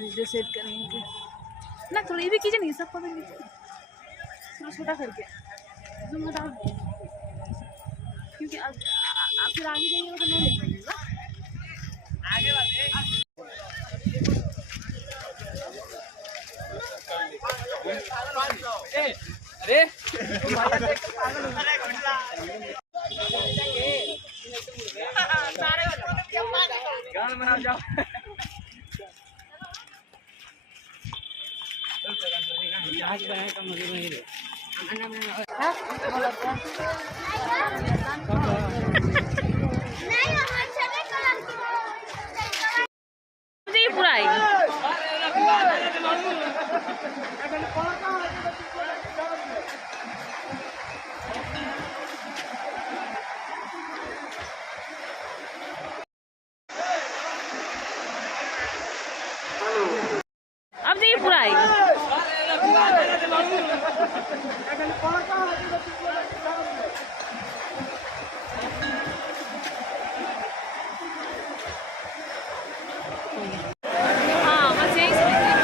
Video set करेंगे ना, थोड़ा ये भी कीजिए नहीं, सबको भी कीजिए थोड़ा छोटा करके जूम हटा, क्योंकि अब फिर आगे जाएंगे तो नहीं देख पाएंगे आगे वाले। अरे गाना बना जाओ। आज बनाए का मजे नहीं रे। नहीं पूरा आएगी। अब नहीं पूरा आएगी। हाँ बस यही चलिए ना।